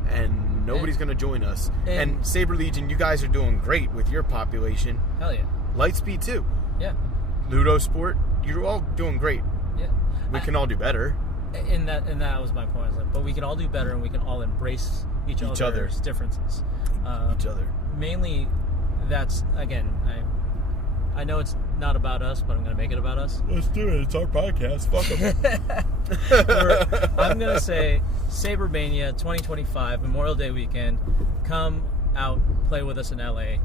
And nobody's going to join us. And Saber Legion, you guys are doing great with your population. Hell yeah. Lightspeed too. Ludo Sport, you're all doing great. We can all do better. And that was my point. But we can all do better, and we can all embrace each other's differences. Mainly, that's, again, I know it's not about us, but I'm going to make it about us. Let's do it. It's our podcast. Fuck them. I'm going to say Sabermania 2025, Memorial Day weekend. Come out, play with us in LA.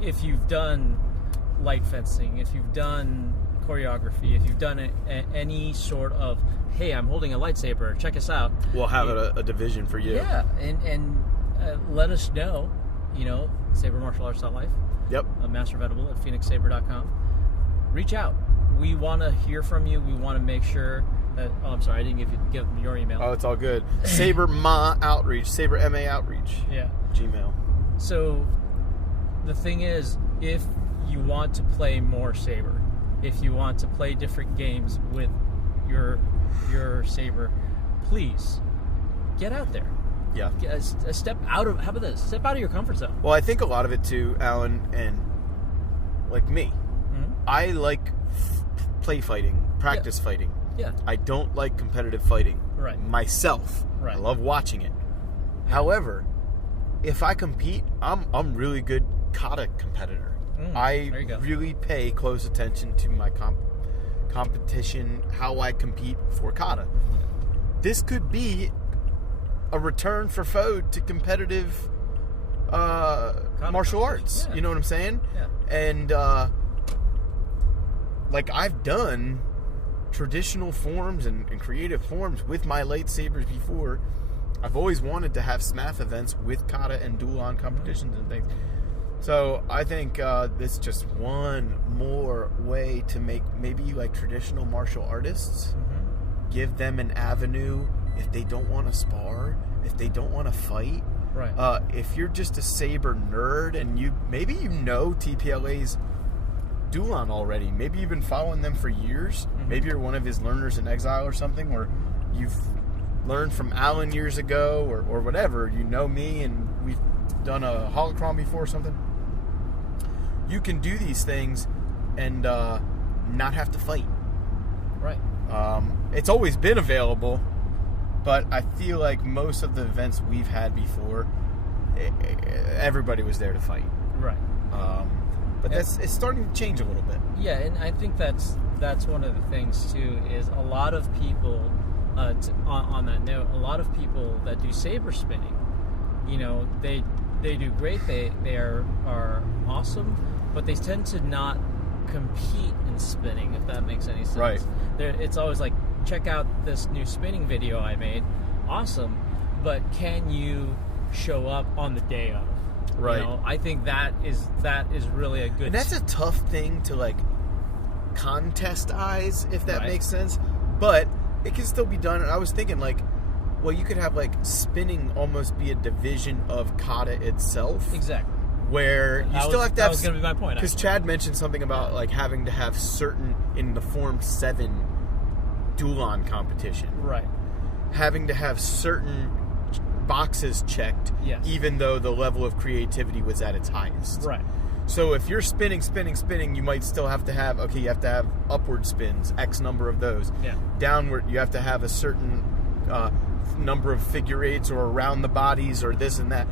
If you've done light fencing, if you've done choreography, if you've done any sort of, hey, I'm holding a lightsaber, check us out. We'll have a division for you. And let us know sabermartialarts.life. Yep. A master vetable at phoenixsaber.com. Reach out. We want to hear from you. We want to make sure that. Oh, I'm sorry, I didn't give your email. Oh, it's all good. Saber Ma Outreach. Saber MA Outreach. Yeah. Gmail. So, the thing is, if you want to play more Saber, if you want to play different games with your Saber, please get out there. Yeah. A step out of. How about this? Step out of your comfort zone. Well, I think a lot of it too, Alan, and like me, I like play fighting, practice fighting. Yeah. I don't like competitive fighting. Right. Myself. Right. I love watching it. However, if I compete, I'm really good kata competitor. I really pay close attention to my competition, how I compete for kata. This could be a return for Fode to competitive martial arts. Yeah. You know what I'm saying? Yeah. And like I've done traditional forms and creative forms with my lightsabers before. I've always wanted to have SMAF events with kata and dual-on competitions and things. So I think this is just one more way to make maybe like traditional martial artists, give them an avenue if they don't want to spar, if they don't want to fight. Right. If you're just a Saber nerd and maybe you know TPLA's dual-on already, maybe you've been following them for years, maybe you're one of his learners in exile or something, or you've learned from Alan years ago or whatever, you know me and we've done a holocron before or something. You can do these things and not have to fight. Right. It's always been available, but I feel like most of the events we've had before, everybody was there to fight. Right. But it's starting to change a little bit. Yeah, and I think that's one of the things too, is a lot of people, on that note, a lot of people that do saber spinning, they do great, they are awesome, but they tend to not compete in spinning, if that makes any sense. Right. It's always like, check out this new spinning video I made, awesome, but can you show up on the day of? Right. I think that is really a good. And that's a tough thing to like contestize, if that makes sense. But it can still be done. And I was thinking like, well, you could have like spinning almost be a division of kata itself. Exactly. Where you still have to have. That was going to be my point. Because Chad mentioned something about like having to have certain in the Form 7 dual-on competition. Right. Having to have certain boxes checked, even though the level of creativity was at its highest. Right. So if you're spinning, you might still have to have, you have to have upward spins, X number of those. Yeah. Downward, you have to have a certain number of figure eights or around the bodies or this and that.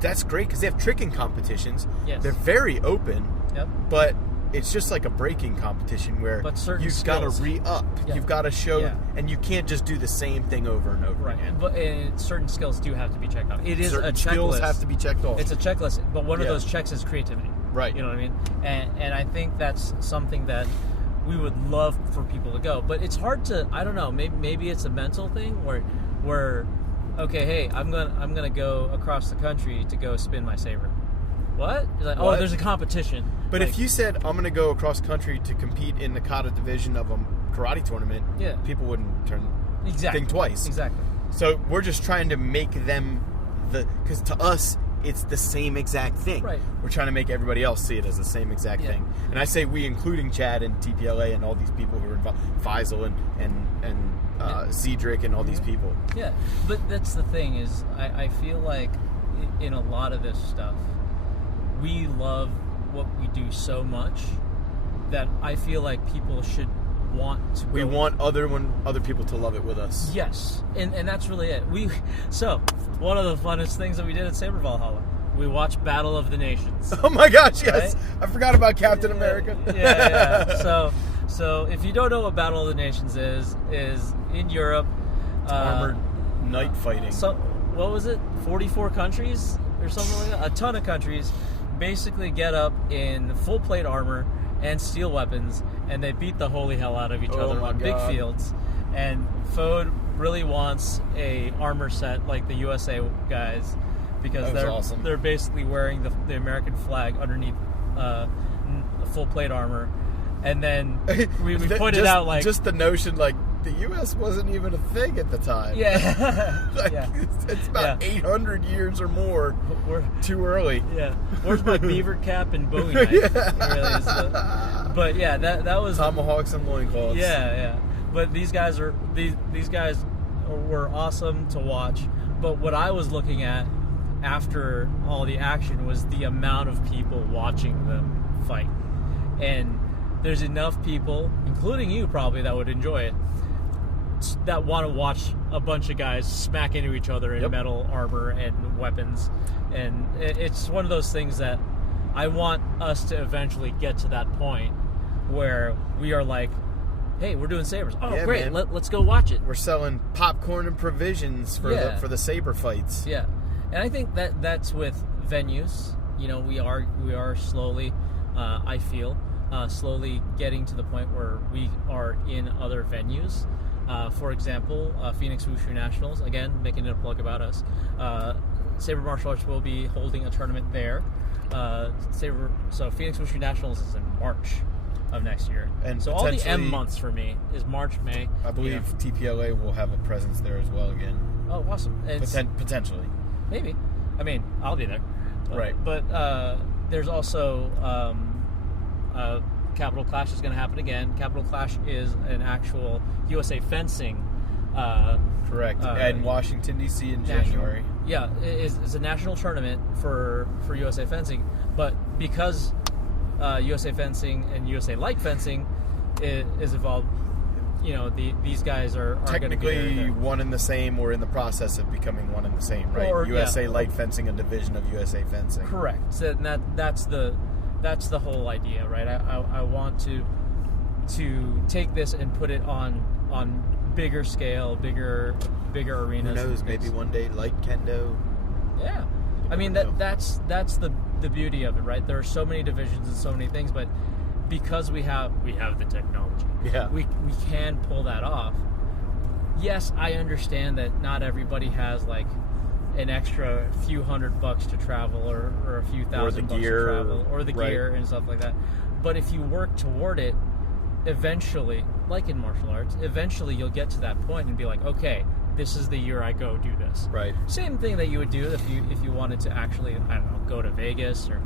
That's great because they have tricking competitions. Yes. They're very open. Yep. But it's just like a breaking competition where you've got to re-up. Yeah. You've got to show, and you can't just do the same thing over and over again. But certain skills do have to be checked off. It is certain a checklist. Skills have to be checked off. It's a checklist, but one of those checks is creativity. Right. You know what I mean? And I think that's something that we would love for people to go. But it's hard to, I don't know, maybe it's a mental thing where okay, hey, I'm gonna go across the country to go spin my saber. What? You're like, oh, there's a competition. But if you said, I'm going to go across country to compete in the kata division of a karate tournament, people wouldn't think twice. Exactly. So we're just trying to make them because to us, it's the same exact thing. Right. We're trying to make everybody else see it as the same exact thing. And I say we, including Chad and TPLA and all these people who are involved, Faisal and Cedric and all these people. Yeah, but that's the thing is, I feel like in a lot of this stuff, we love what we do so much that I feel like people should want to. We want other people to love it with us. Yes, and that's really it. So one of the funnest things that we did at Saber Valhalla, we watched Battle of the Nations. Oh my gosh, yes! Right? I forgot about Captain America. Yeah. So if you don't know what Battle of the Nations is in Europe, armored night fighting. So what was it? 44 countries or something like that. A ton of countries basically get up in full plate armor and steel weapons, and they beat the holy hell out of each other on big fields. And Fode really wants a armor set like the USA guys because they're basically wearing the American flag underneath full plate armor, and then we pointed out like just the notion like the U.S. wasn't even a thing at the time. Yeah, like, it's about 800 years or more. Too early. Yeah, where's my beaver cap and Bowie knife? Really is but yeah, that was tomahawks and loincloths. Yeah. But these guys were awesome to watch. But what I was looking at after all the action was the amount of people watching them fight. And there's enough people, including you probably, that would enjoy it, that want to watch a bunch of guys smack into each other in metal armor and weapons. And it's one of those things that I want us to eventually get to that point where we are like, hey, we're doing sabers. Oh, yeah, great! Let's go watch it. We're selling popcorn and provisions for the saber fights. Yeah, and I think that's with venues. You know, we are slowly, I feel, slowly getting to the point where we are in other venues. For example, Phoenix Wushu Nationals. Again, making it a plug about us. Saber Martial Arts will be holding a tournament there. So Phoenix Wushu Nationals is in March of next year, and so all the M months for me is March, May. I believe TPLA will have a presence there as well again. Oh, awesome! Potentially, maybe. I mean, I'll be there. Right. But there's also Capital Clash is going to happen again. Capital Clash is an actual USA fencing. Correct. In Washington D.C. in January. Yeah, it's a national tournament for USA fencing, but because USA Fencing and USA Light Fencing is involved. You know, these guys are technically one and the same, or in the process of becoming one and the same, right? USA Light Fencing, a division of USA Fencing. Correct. So that's the whole idea, right? I want to take this and put it on bigger scale, bigger arenas. Who knows? Maybe one day light kendo. Yeah. I mean that's the beauty of it, right? There are so many divisions and so many things, but because we have the technology, we can pull that off. Yes, I understand that not everybody has like an extra few $100 to travel or a few $1,000 to travel or the gear and stuff like that. But if you work toward it, eventually, like in martial arts, eventually you'll get to that point and be like, okay, this is the year I go do this. Right. Same thing that you would do if you wanted to actually, I don't know, go to Vegas or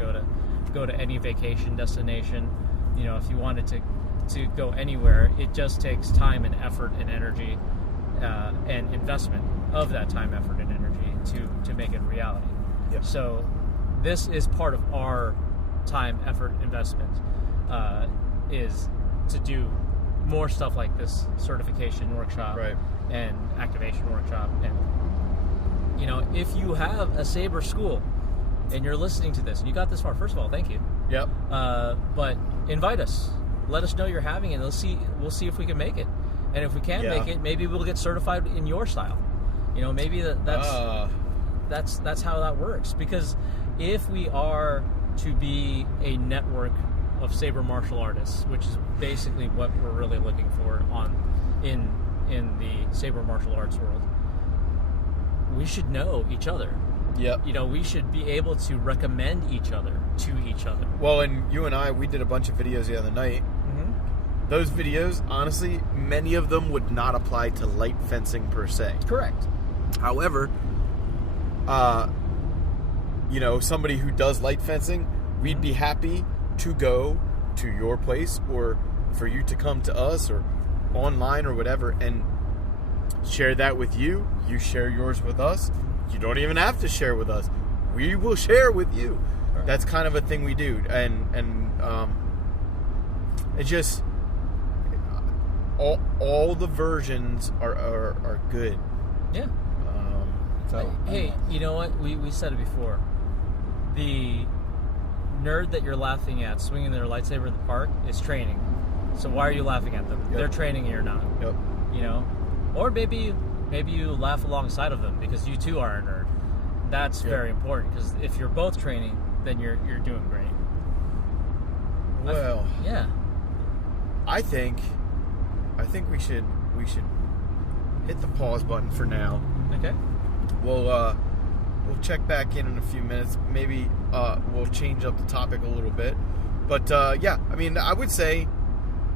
go to any vacation destination. You know, if you wanted to go anywhere, it just takes time and effort and energy and investment of that time, effort, and energy to make it reality. Yep. So this is part of our time, effort, investment is to do more stuff like this certification workshop and activation workshop. And, you know, if you have a Saber school and you're listening to this and you got this far, first of all, thank you. Yep. But invite us. Let us know you're having it. We'll see if we can make it. And if we can't make it, maybe we'll get certified in your style. You know, maybe that's how that works. Because if we are to be a network of Saber martial artists, which is basically what we're really looking for in the Saber martial arts world, we should know each other. Yep. You know, we should be able to recommend each other to each other. Well, and you and I, we did a bunch of videos the other night. Mm-hmm. Those videos, honestly, many of them would not apply to light fencing per se. Correct. However, you know, somebody who does light fencing, we'd be happy to go to your place or for you to come to us or online or whatever and share that with you. You share yours with us. You don't even have to share with us. We will share with you. Right. That's kind of a thing we do. And it just all the versions are good. Yeah. Hey, you know what? We said it before. The nerd that you're laughing at swinging their lightsaber in the park is training. So why are you laughing at them? Yep. They're training and you're not. Yep. You know? Or maybe you laugh alongside of them because you too are a nerd. That's very important, because if you're both training, then you're doing great. Well, I think we should hit the pause button for now. Okay. We'll We'll check back in a few minutes. Maybe we'll change up the topic a little bit. But yeah, I mean, I would say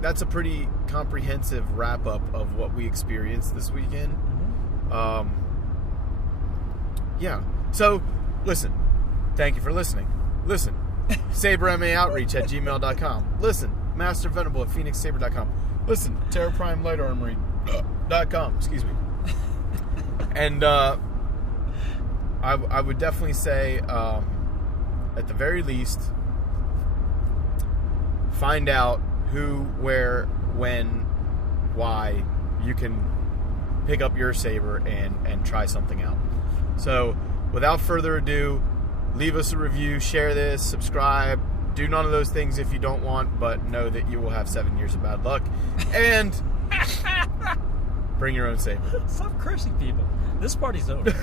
that's a pretty comprehensive wrap up of what we experienced this weekend. Yeah. So, listen. Thank you for listening. Listen. SaberMAOutreach@gmail.com. Listen. MasterVenable at PhoenixSaber.com. Listen. TerraPrimeLightArmory.com. Excuse me. And I would definitely say, at the very least, find out who, where, when, why you can pick up your Saber and try something out. So, without further ado, leave us a review, share this, subscribe. Do none of those things if you don't want, but know that you will have 7 years of bad luck. And bring your own Saber. Stop cursing people. This party's over.